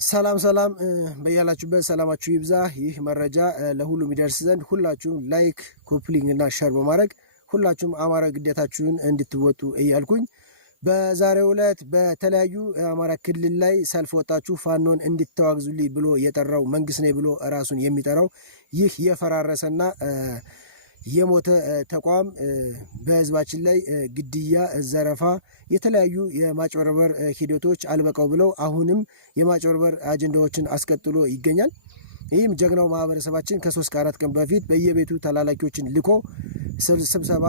ሰላም ሰላም በያላችሁበት ሰላማችሁ ይብዛ። ይህ መረጃ ለሁሉም ይደርስ ዘንድ ሁላችሁም ላይክ፣ ኮፕሊንግ እና ሼር በማድረግ ሁላችሁም አማራ ግዴታችሁን እንድትወጡ እያልኩኝ በዛሬው ዕለት በተለያዩ አማራ ክልል ላይ ሰልፍ ወጣችሁ ፋኖን እንድትዋግዙልኝ ብሎ የጠራው መንግስት ነው ብሎ ራሱን የሚጠራው ይህ የፈራረሰና የሞተ ተቋም በህዝባችን ላይ ግድያ፣ ዘረፋ፣ የተለያዩ የማጭበርበር ሂደቶች አልበቃው ብለው አሁንም የማጭበርበር አጀንዳዎችን አስቀጥሎ ይገኛል። ይህም ጀግናው ማህበረሰባችን ከ3 ከ4 ቀን በፊት በየቤቱ ተላላኪዎችን ልኮ ስብሰባ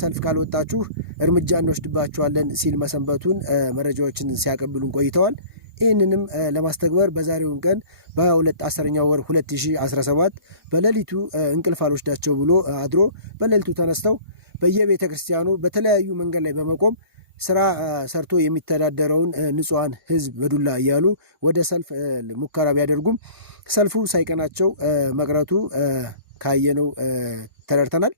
ሰልፍ ካልወጣችሁ እርምጃ እንወስድባችኋለን ሲል መሰንበቱን መረጃዎችን ሲያቀብሉን ቆይተዋል። ይህንንም ለማስተግበር በዛሬውን ቀን በ22 ወር 2017 በሌሊቱ እንቅልፍ አልወስዳቸው ብሎ አድሮ በሌሊቱ ተነስተው በየቤተ ክርስቲያኑ በተለያዩ መንገድ ላይ በመቆም ስራ ሰርቶ የሚተዳደረውን ንጹሃን ህዝብ በዱላ እያሉ ወደ ሰልፍ ሙከራ ቢያደርጉም ሰልፉ ሳይቀናቸው መቅረቱ ካየነው ተረድተናል።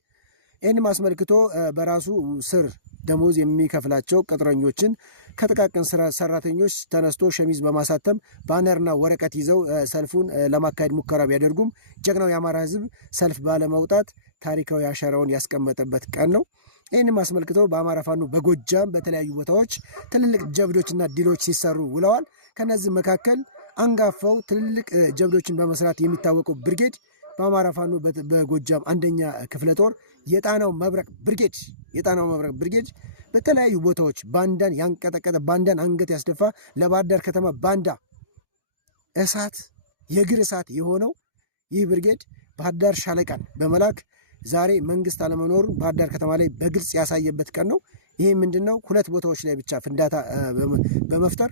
ይህንም አስመልክቶ በራሱ ስር ደሞዝ የሚከፍላቸው ቅጥረኞችን ከጥቃቅን ሰራተኞች ተነስቶ ሸሚዝ በማሳተም ባነርና ወረቀት ይዘው ሰልፉን ለማካሄድ ሙከራ ቢያደርጉም ጀግናው የአማራ ህዝብ ሰልፍ ባለመውጣት ታሪካዊ አሻራውን ያስቀመጠበት ቀን ነው። ይህንም አስመልክቶ በአማራ ፋኖ በጎጃም በተለያዩ ቦታዎች ትልልቅ ጀብዶችና ድሎች ሲሰሩ ውለዋል። ከነዚህ መካከል አንጋፋው ትልልቅ ጀብዶችን በመስራት የሚታወቀው ብርጌድ በአማራ ፋኖ በጎጃም አንደኛ ክፍለ ጦር የጣናው መብረቅ ብርጌድ በተለያዩ ቦታዎች ባንዳን ያንቀጠቀጠ ባንዳን አንገት ያስደፋ ለባህር ዳር ከተማ ባንዳ የእግር እሳት የሆነው ይህ ብርጌድ ባህር ዳር ሻለቃን በመላክ ዛሬ መንግስት አለመኖሩን ባህር ዳር ከተማ ላይ በግልጽ ያሳየበት ቀን ነው። ይህ ምንድነው? 2 ቦታዎች ላይ ብቻ ፍንዳታ በመፍጠር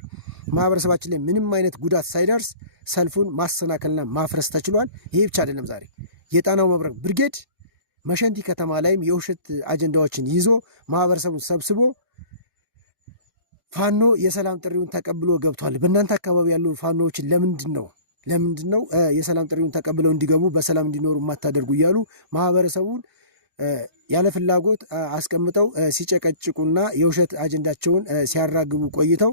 ማህበረሰባችን ላይ ምንም አይነት ጉዳት ሳይደርስ ሰልፉን ማሰናከልና ማፍረስ ተችሏል። ይህ ብቻ አይደለም። ዛሬ የጣናው መብረቅ ብርጌድ መሸንቲ ከተማ ላይም የውሸት አጀንዳዎችን ይዞ ማህበረሰቡን ሰብስቦ ፋኖ የሰላም ጥሪውን ተቀብሎ ገብቷል። በእናንተ አካባቢ ያሉ ፋኖዎችን ለምንድን ነው የሰላም ጥሪውን ተቀብለው እንዲገቡ በሰላም እንዲኖሩ የማታደርጉ እያሉ ማህበረሰቡን ያለ ፍላጎት አስቀምጠው ሲጨቀጭቁና የውሸት አጀንዳቸውን ሲያራግቡ ቆይተው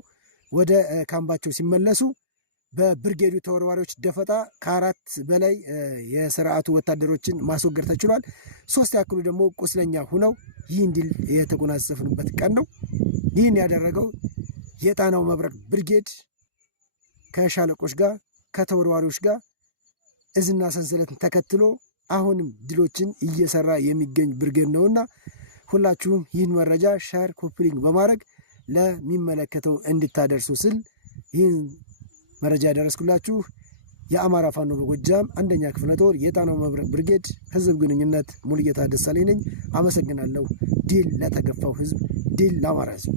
ወደ ካምባቸው ሲመለሱ በብርጌዱ ተወርዋሪዎች ደፈጣ ከ4 በላይ የስርዓቱ ወታደሮችን ማስወገድ ተችሏል። 3 ያክሉ ደግሞ ቁስለኛ ሁነው ይህን ድል የተጎናጸፍንበት ቀን ነው። ይህን ያደረገው የጣናው መብረቅ ብርጌድ ከሻለቆች ጋር ከተወርዋሪዎች ጋር እዝና ሰንሰለትን ተከትሎ አሁንም ድሎችን እየሰራ የሚገኝ ብርጌድ ነውና ሁላችሁም ይህን መረጃ ሼር ኮፕሊንግ በማድረግ ለሚመለከተው እንድታደርሱ ስል ይህን መረጃ ያደረስኩላችሁ የአማራ ፋኖ በጎጃም አንደኛ ክፍለ ጦር የጣናው መብረቅ ብርጌድ ህዝብ ግንኙነት ሙሉጌታ ደሳለኝ ነኝ። አመሰግናለሁ። ድል ለተገፋው ህዝብ፣ ድል ለአማራ ህዝብ።